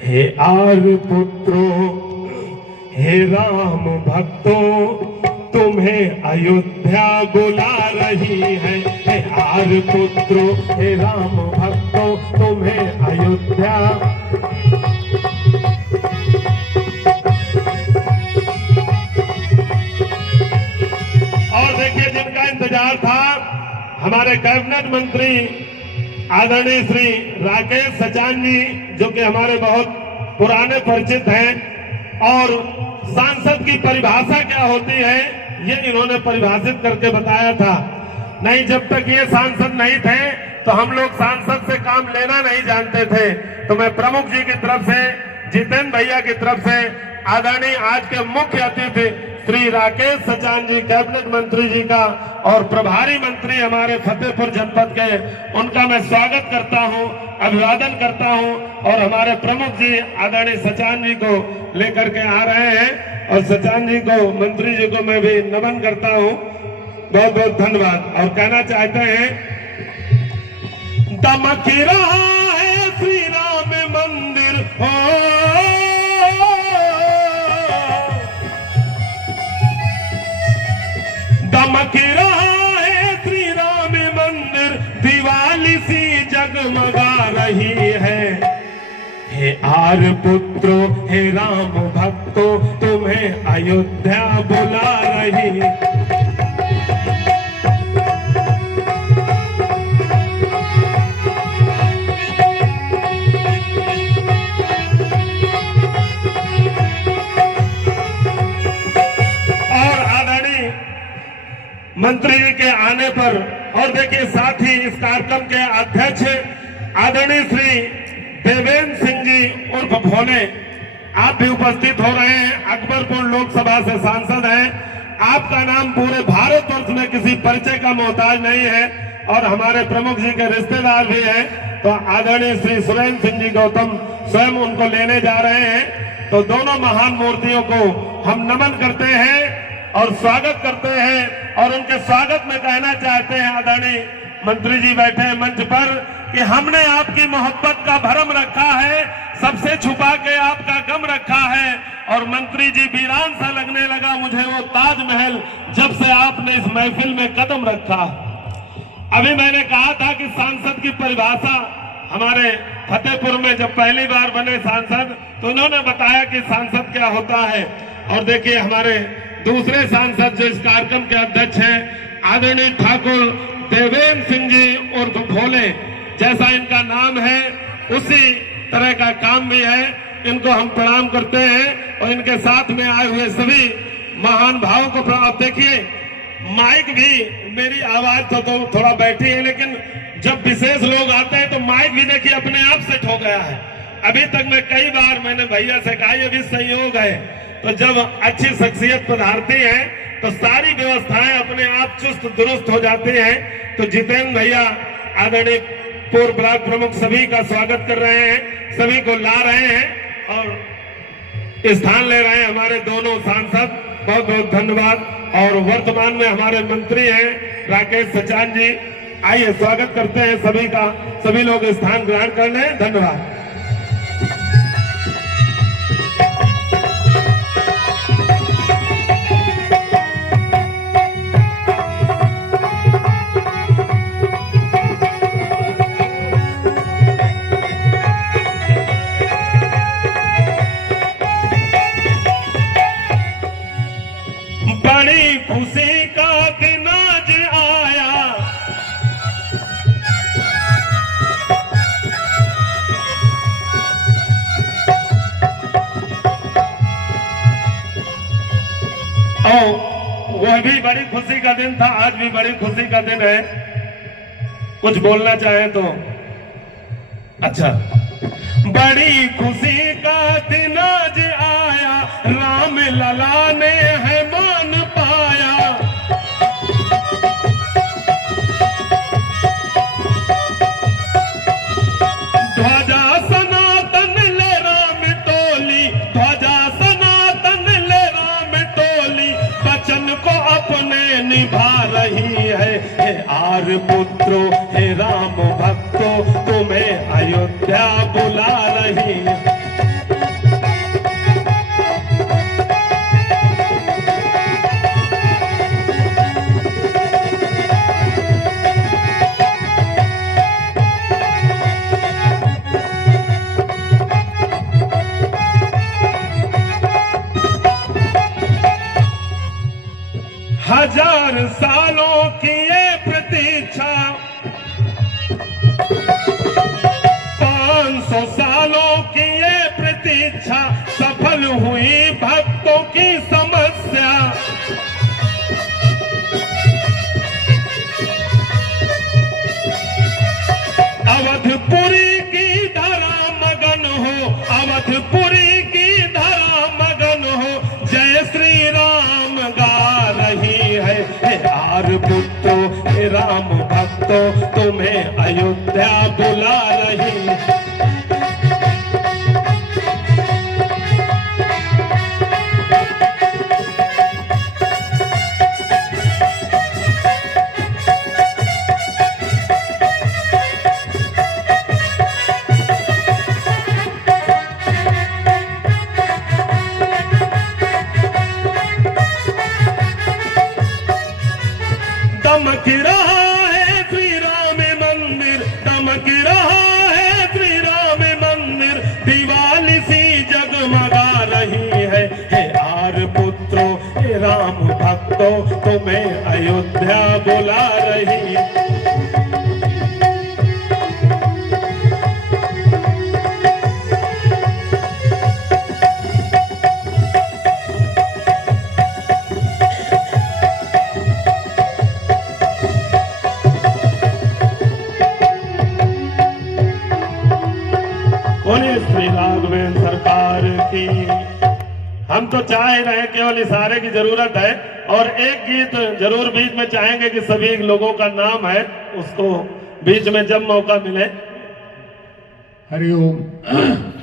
हे are पुत्रों, हे राम भक्तों, तुम्हें अयोध्या बुला रही है। हे आर पुत्रों, हे राम भक्तों, तुम्हें अयोध्या। और देखिए, जिनका इंतजार था, हमारे कैबिनेट मंत्री आदरणीय श्री राकेश सचान जी, जो कि हमारे बहुत पुराने परिचित हैं, और सांसद की परिभाषा क्या होती है ये इन्होंने परिभाषित करके बताया था। नहीं, जब तक ये सांसद नहीं थे तो हम लोग सांसद से काम लेना नहीं जानते थे। तो मैं प्रमुख जी की तरफ से, जितेंद्र भैया की तरफ से, आदरणीय आज के मुख्य अतिथि श्री राकेश सचान जी, कैबिनेट मंत्री जी का और प्रभारी मंत्री हमारे फतेहपुर जनपद के, उनका मैं स्वागत करता हूं, अभिवादन करता हूं। और हमारे प्रमुख जी आदरणीय सचान जी को लेकर के आ रहे हैं, और सचान जी को, मंत्री जी को मैं भी नमन करता हूं। बहुत बहुत धन्यवाद। और कहना चाहते हैं, दमक रहा है श्री राम मंदिर हो, दमक रहा है श्री राम मंदिर, दिवाली सी जगमगा रही है। हे आर पुत्रों, हे राम भक्तों, तुम्हें अयोध्या बुला रही। और आदरणीय मंत्री जी के आने पर, और देखिए साथ ही इस कार्यक्रम के अध्यक्ष आदरणीय श्री देवेंद्र सिंह जी उर्फ भोले, आप भी उपस्थित हो रहे हैं। अकबरपुर लोकसभा से सांसद हैं। आपका नाम पूरे भारतवर्ष में किसी परिचय का मोहताज नहीं है, और हमारे प्रमुख जी के रिश्तेदार भी हैं। तो आदरणीय श्री सुरेंद्र सिंह जी गौतम स्वयं उनको लेने जा रहे हैं। तो दोनों महान मूर्तियों को हम नमन करते हैं और स्वागत करते हैं। और उनके स्वागत में कहना चाहते हैं, आदरणीय मंत्री जी बैठे हैं मंच पर, कि हमने आपकी मोहब्बत का भरम रखा है, सबसे छुपा के आपका गम रखा है। और मंत्री जी, वीरान सा लगने लगा मुझे वो ताजमहल, जब से आपने इस महफिल में कदम रखा। अभी मैंने कहा था कि सांसद की परिभाषा, हमारे फतेहपुर में जब पहली बार बने सांसद, तो इन्होंने बताया कि सांसद क्या होता है। और देखिए, हमारे दूसरे सांसद जो इस कार्यक्रम के अध्यक्ष हैं, आदरणीय ठाकुर देवेंद्र सिंह जी उर्फ भोले, जैसा इनका नाम है उसी तरह का काम भी है। इनको हम प्रणाम करते हैं, और इनके साथ में आए हुए सभी महान भावों को प्रणाम। देखिए, माइक भी, मेरी आवाज तो थोड़ा बैठी है, लेकिन जब विशेष लोग आते हैं तो माइक भी देखिए अपने आप सेट हो गया है। अभी तक मैं कई बार मैंने भैया से कहा, ये भी संयोग है। तो जब अच्छी शख्सियत पधारती है तो सारी व्यवस्थाएं अपने आप चुस्त दुरुस्त हो जाती हैं। तो जितेंद्र भैया, आदरणीय पूर्व ब्लॉक प्रमुख, सभी का स्वागत कर रहे हैं, सभी को ला रहे हैं और स्थान ले रहे हैं हमारे दोनों सांसद। बहुत बहुत धन्यवाद। और वर्तमान में हमारे मंत्री हैं राकेश सचान जी, आइए स्वागत करते हैं सभी का। सभी लोग स्थान ग्रहण कर लें। धन्यवाद। बड़ी खुशी का दिन आज आया, और वह भी बड़ी खुशी का दिन था, आज भी बड़ी खुशी का दिन है। कुछ बोलना चाहें तो अच्छा। बड़ी खुशी का दिन आज आया, राम लला ने है मान पाया। ध्वजा सनातन ले राम टोली, ध्वजा सनातन ले राम टोली, वचन को अपने निभा रही है। हे आर पुत्रों, हे राम भक्तों, तुम्हें अयोध्या बुला रही है। 1000 सालों की ये प्रतीक्षा, 500 सालों की ये प्रतीक्षा, सफल हुई भक्तों की समस्या। अवधपुरी की धरा मगन हो, अवधपुरी की धरा मगन हो, जय श्री राम गा रही है। हे आर पुत्रो, हे राम भक्तो, तुम्हें अयोध्या बुला रही। दमक रहा है श्री राम मंदिर, दमक रहा है श्री राम मंदिर, दिवाली सी जगमगा रही है। हे आर पुत्रो, हे राम भक्तो, तुम्हें अयोध्या बुला रही। बोले श्री राघवेंद्र सरकार की। हम तो चाह रहे हैं, केवल इशारे की जरूरत है। और एक गीत जरूर बीच में चाहेंगे कि सभी लोगों का नाम है, उसको बीच में जब मौका मिले। हरिओम।